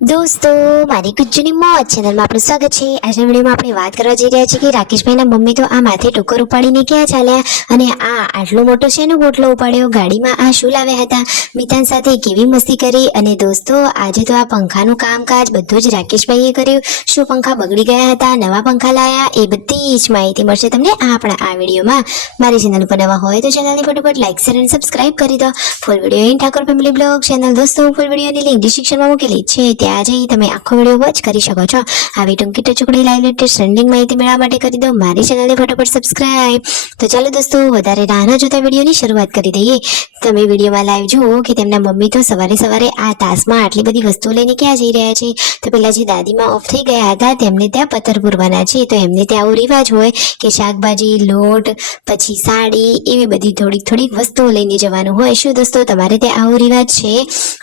દોસ્તો, મારી ગુજ્જુની મોજ ચેનલમાં આપણું સ્વાગત છે। આજના વિડીયોમાં આપણે વાત કરવા જઈ રહ્યા છીએ કે રાકેશભાઈના મમ્મી તો આ માથે ટોકર ઉપાડીને ક્યાં ચાલ્યા અને આ આટલો મોટો શેનો બોટલો ઉપાડ્યો, ગાડીમાં આ શું લાવ્યા હતા, મિતાન સાથે કેવી મસ્તી કરી। અને દોસ્તો, આજે તો આ પંખાનું કામકાજ બધું જ રાકેશભાઈએ કર્યું। શું પંખા બગડી ગયા હતા, નવા પંખા લાયા, એ બધી જ માહિતી મળશે તમને આપણા આ વિડીયોમાં। મારી ચેનલ પર નવા હોય તો ચેનલને ફટાફટ લાઈક શેર અને સબસ્ક્રાઇબ કરી દો। Full video in Thakor family blog channel દોસ્તો, ફૂલ વિડીયોની લિંક ડિસ્ક્રિપ્શનમાં મૂકેલી છે, ત્યાં જઈ તમે આખો વિડીયો વોચ કરી શકો છો। આવી ટૂંકી ટચુકડી લાઈવ લેટેસ્ટ ટ્રેન્ડિંગ માહિતી મેળવવા માટે કરી દો મારી ચેનલને ફટાફટ સબસ્ક્રાઇબ। તો ચાલો દોસ્તો, વધારે રાહ ન જોતા વિડીયોની શરૂઆત કરી દઈએ। તમે વિડીયોમાં લાઈવ જુઓ કે તેમના મમ્મી તો સવારે સવારે આ તાસમાં આટલી બધી વસ્તુઓ લઈને ક્યાં જઈ રહ્યા છે। તો પેલા જે દાદીમાં ઓફ થઈ ગયા હતા તેમને ત્યાં પથ્થર પૂરવાના છે, તો એમને ત્યાં આવો રિવાજ હોય કે શાકભાજી, લોટ, પછી સાડી, એવી બધી થોડીક વસ્તુઓ લઈને જવાનું હોય। શું દોસ્તો, તમારે ત્યાં આવો રિવાજ છે?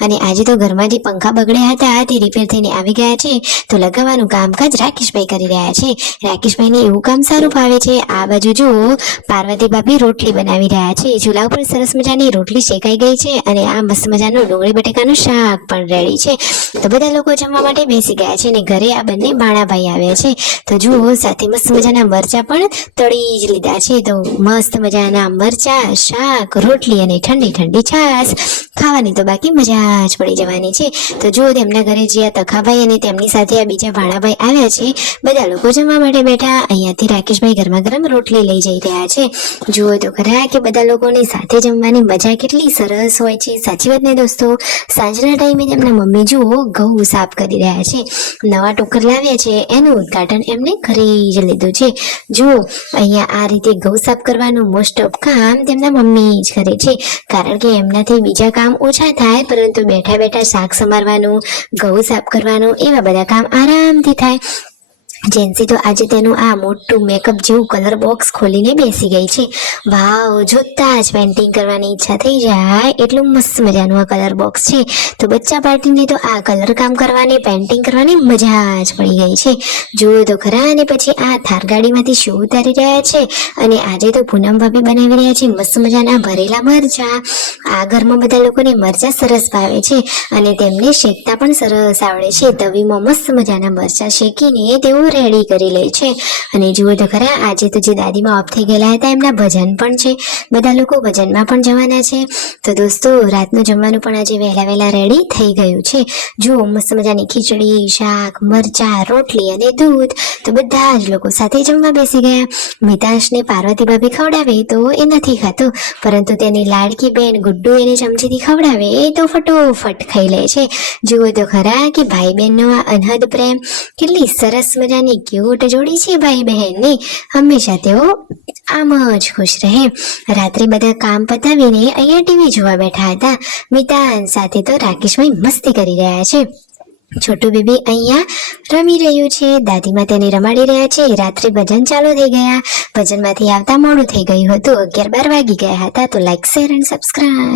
અને આજે તો ઘરમાં જે પંખા બગડ્યા હતા તે રિપેર થઈને આવી ગયા છે, તો લગાવવાનું કામકાજ રાકેશભાઈ કરી રહ્યા છે। રાકેશભાઈને એવું કામ સારું ફાવે છે। આ બાજુ જુઓ, પાર્વતી ભાભી રોટલી બનાવી રહ્યા છે, ચૂલા ઉપર સરસ મજાની રોટલી શેકાઈ ગઈ છે અને આ મસ્ત મજાનું ડુંગળી બટેકાનું શાક પણ રેડી છે। તો બધા લોકો જમવા માટે બેસી ગયા છે અને ઘરે આ બંને ભાણાભાઈ આવ્યા છે, તો જુઓ સાથે મસ્ત મજાના મરચા પણ તળી જ લીધા છે। તો મસ્ત મજાના મરચા, શાક, રોટલી અને ઠંડી ઠંડી છાશ ખાવાની તો બાકી મજા જ પડી જવાની છે। તો જો તેમના ઘરે જે આ તખાભાઈ અને તેમની સાથે આ બીજા ભાણાભાઈ આવ્યા છે, બધા લોકો જમવા માટે બેઠા। અહીંયાથી રાકેશભાઈ ગરમા ગરમ રોટલી લઈ જઈ રહ્યા છે। જુઓ તો ખરા કે બધા લોકોની સાથે જમવાની મજા કેટલી સરસ હોય છે, સાચી વાત ને દોસ્તો। સાંજના ટાઈમે તેમના મમ્મી જુઓ ઘઉં સાફ કરી રહ્યા છે, નવા ટોકર લાવ્યા છે, એનું ઉદ્ઘાટન એમને કરી જ લીધું છે। જુઓ, અહીંયા આ રીતે ઘઉં સાફ કરવાનું મોસ્ટ ઓફ કામ તેમના મમ્મી જ કરે છે, કારણ કે એમનાથી બીજા કામ ઓછા થાય, પરંતુ બેઠા બેઠા શાક સમારવાનું, ઘઉં સાફ કરવાનું, એવા બધા કામ આરામથી થાય। જેન્સી તો આજે તેનું આ મોટું મેકઅપ જેવું કલર બોક્સ ખોલીને બેસી ગઈ છે। વાવ, જોતા જ પેન્ટિંગ કરવાની ઈચ્છા થઈ જાય એટલું મસ્ત મજાનું આ કલર બોક્સ છે। તો બચ્ચા પાર્ટીને તો આ કલર કામ કરવાની, પેન્ટિંગ કરવાની મજા જ પડી ગઈ છે। જુઓ તો ખરા, અને પછી આ થાર ગાડીમાંથી શું ઉતારી રહ્યા છે, અને આજે તો પૂનમ ભાભી બનાવી રહ્યા છે મસ્ત મજાના ભરેલા મરચા। આ ઘરમાં બધા લોકોને મરચા સરસ ભાવે છે અને તેમને શેકતા પણ સરસ આવડે છે। તવીમાં મસ્ત મજાના મરચા શેકીને તેઓ રેડી કરી લે છે। અને જુઓ તો ખરા, આજે તો જે દાદીમાં ઓફ થઈ ગયેલા હતા એમના ભજન પણ છે, બધા લોકો ભજનમાં પણ જવાના છે। તો દોસ્તો, રાતનું જમવાનું પણ આજે વહેલા વહેલા રેડી થઈ ગયું છે। જુઓ, મસ્ત મજાની ખીચડી, શાક, મરચા, રોટલી અને દૂધ, તો બધા જ લોકો સાથે જમવા બેસી ગયા। મિતાંશને પાર્વતી ભાભી ખવડાવે તો એ નથી ખાતો, પરંતુ તેની લાડકી બેન ગુડ્ડુ એને ચમચીથી ખવડાવે તો ફટોફટ ખાઈ લે છે। જુઓ તો ખરા કે ભાઈ બહેનનો આ અનહદ પ્રેમ, કેટલી સરસ મજાની ક્યુટ જોડી છે ભાઈ બહેનની। હંમેશા તેઓ આમ જ ખુશ રહે। રાત્રે બધા કામ પતાવીને અહીંયા ટીવી જોવા બેઠા હતા। મિતાન સાથે તો રાકેશભાઈ મસ્તી કરી રહ્યા છે। છોટું બેબી અહીંયા રમી રહ્યું છે, દાદીમાં તેને રમાડી રહ્યા છે। રાત્રે ભજન ચાલુ થઈ ગયા, ભજનમાંથી આવતા મોડું થઈ ગયું હતું, 11-12 વાગી ગયા હતા। તો લાઈક શેર અને સબસ્ક્રાઇબ।